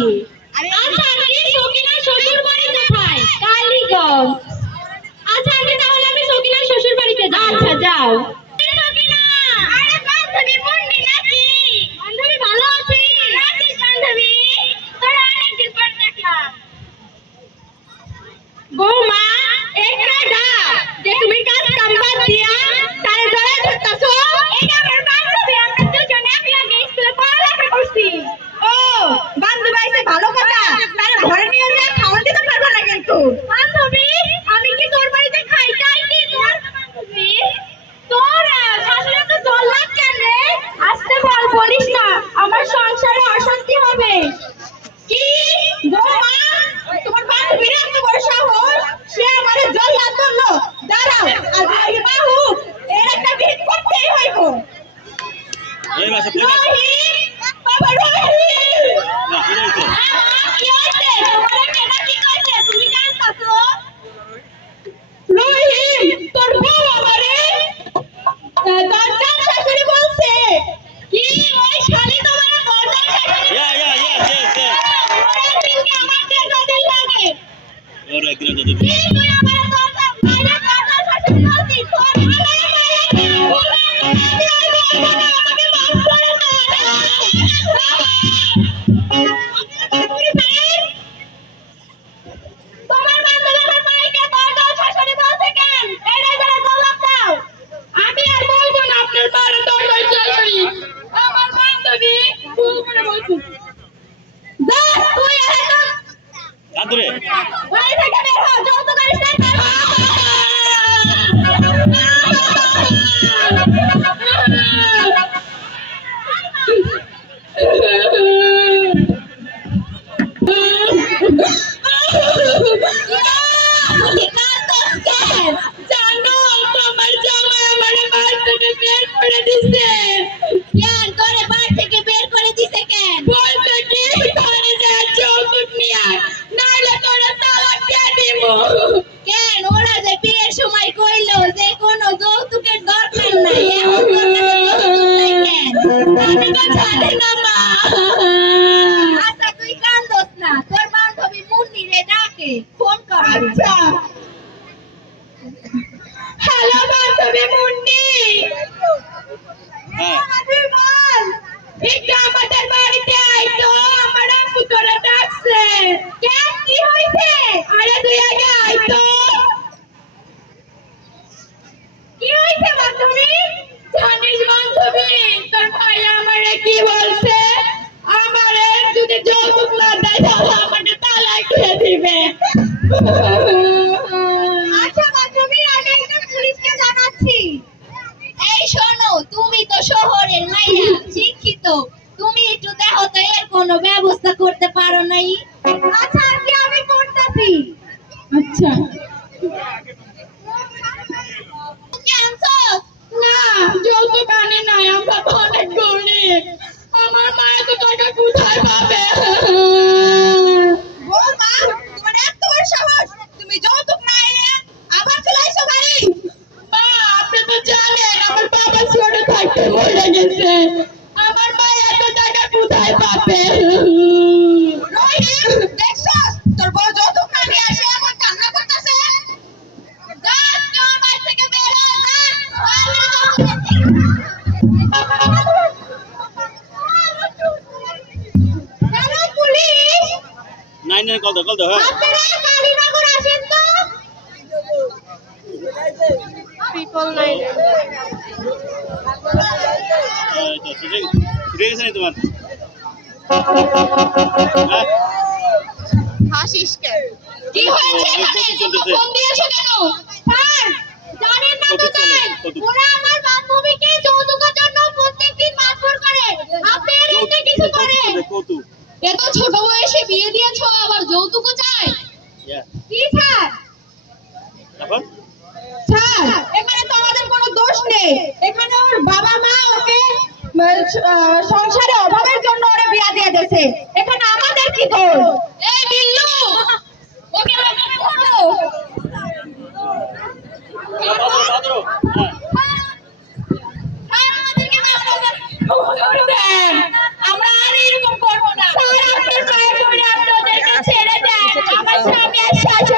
বান্ধবী। আচ্ছা আন্টি, সকিনার শ্বশুর বাড়ি কোথায়? কালীগঞ্জ। আচ্ছা আন্টি, তাহলে আমি সকিনার শ্বশুর বাড়িতে যাই। আচ্ছা যাও। সকিনা, আরে বান্ধবী মুন্নি নাকি? বান্ধবী ভালো আছি। আছিস বান্ধবী? তোরা অনেকদিন পর দেখলাম। বৌমা, একটা ডাক যে তুমি কাজ কাম বাদ দিয়া তারে ধরে ধরতাছো। এটা আমার বান্ধবী, আমরা দুজনে একলগে স্কুলে পড়ালেখা করছি। ও বান্ধবী আইছে ভালো কথা, তারে ঘরে নিয়ে যা খাওয়া দিতে পারবো না কিন্তু। বান্ধবী, আমি কি তোর বাড়িতে খাইতে আইছি? তোর বান্ধবী তোর শাশুড়ি তো জল লাগছে রে। আস্তে বল, বলিস না, আমার সংসারে অশান্তি হবে। কি বৌমা, তোমার বান্ধবীর এত বড় সাহস, সে আমারে জল্লাদ বললো। দাঁড়াও, আজ বাহু এর একটা বিহিত করতেই হইব। রোহিত, বাবা রোহিত, কি হইছে? তোমার মেয়েটা কি কইছে? তুমি জানতাছো? রোহিত, তোর বউ আমারে দরজার শাশুড়ি বলছে। কি ওই শালি তোমার দরজার শাশুড়ি? কেন ওরা যে বিয়ের সময় কইলো যে কোনো যৌতুকের দরকার নাই, এখন তোর কাছে যৌতুক নাই কেন? আমি তো জানি না মা। আচ্ছা তুই কান্দোস না, তোর বান্ধবী মুন্নি রে ডাকে, ফোন কর। আচ্ছা। হ্যালো বান্ধবী মুন্নি, তুই বল একটু আমাদের বাড়িতে আয় তো, আমার আম্মু তোরা ডাকছে। কেন, কি হইছে? আরে তুই আগে আয় তো। কি হইছে বান্ধবী? জানিস বান্ধবী, তোর ভাই আমারে কি বলছে? আমারে যদি যৌতুক না দেয় তাহলে আমাকে তালাক দিয়ে দিবে। আচ্ছা বান্ধবী, আমি একটা পুলিশকে জানাচ্ছি। এই শোনো, তুমি তো শহরের মাইয়া, শিক্ষিত, তুমি একটু দেখো তো এর কোনো ব্যবস্থা করতে পারো নাই? আচ্ছা আন্টি, আমি করতেছি। আচ্ছা। না, যৌতুক আনি নাই, আমরা তো অনেক গরিব, আমার মা এত টাকা কোথায় পাবে? বৌমা, তোমার এত বড় সাহস, তুমি যৌতুক না এনে আবার চলে আইছো বাড়ি? মা, আপনি তো জানেন আমার বাবা ছোট থাকতে মরে গেছে, আমার মা এত টাকা কোথায় পাবে? রোহিত, দেখছস তোর বড় যৌতুক না নিয়ে আসে এমন কান্না করতেছে। যা, তুই আমার বাড়ি থেকে বের হ, যা। হ্যালো পুলিশ, নাই কল দাও হ্যাঁ। আপনারা কালীনগর আসেন তো। পিপল নাই। ছুটে গেছে না তোমার? হাসিস কেন? কি হয়েছে এখানে? ফোন দিয়েছো কেন? স্যার, জানেন না তো তাই, ওরা আমার বান্ধবীকে যৌতুকের জন্য প্রত্যেকদিন মারধর করে। আপনি এর মধ্যে কিছু করেন? এত ছোট বয়সে বিয়ে দিয়েছো, আবার যৌতুকও চাই? কি স্যার? স্যার, এখানে তো আমাদের কোনো দোষ নেই, এখানে ওর বাবা মা ওকে সংসারে অভাবের জন্য ওরে বিয়ে দিয়ে দিয়েছে, এখানে আমাদের কি দোষ? এই বিল্লু, ওকে ধরো। আমরা আর এরকম করবো না। স্যার, আপনার পায়ে পড়ি, বিশ্বাস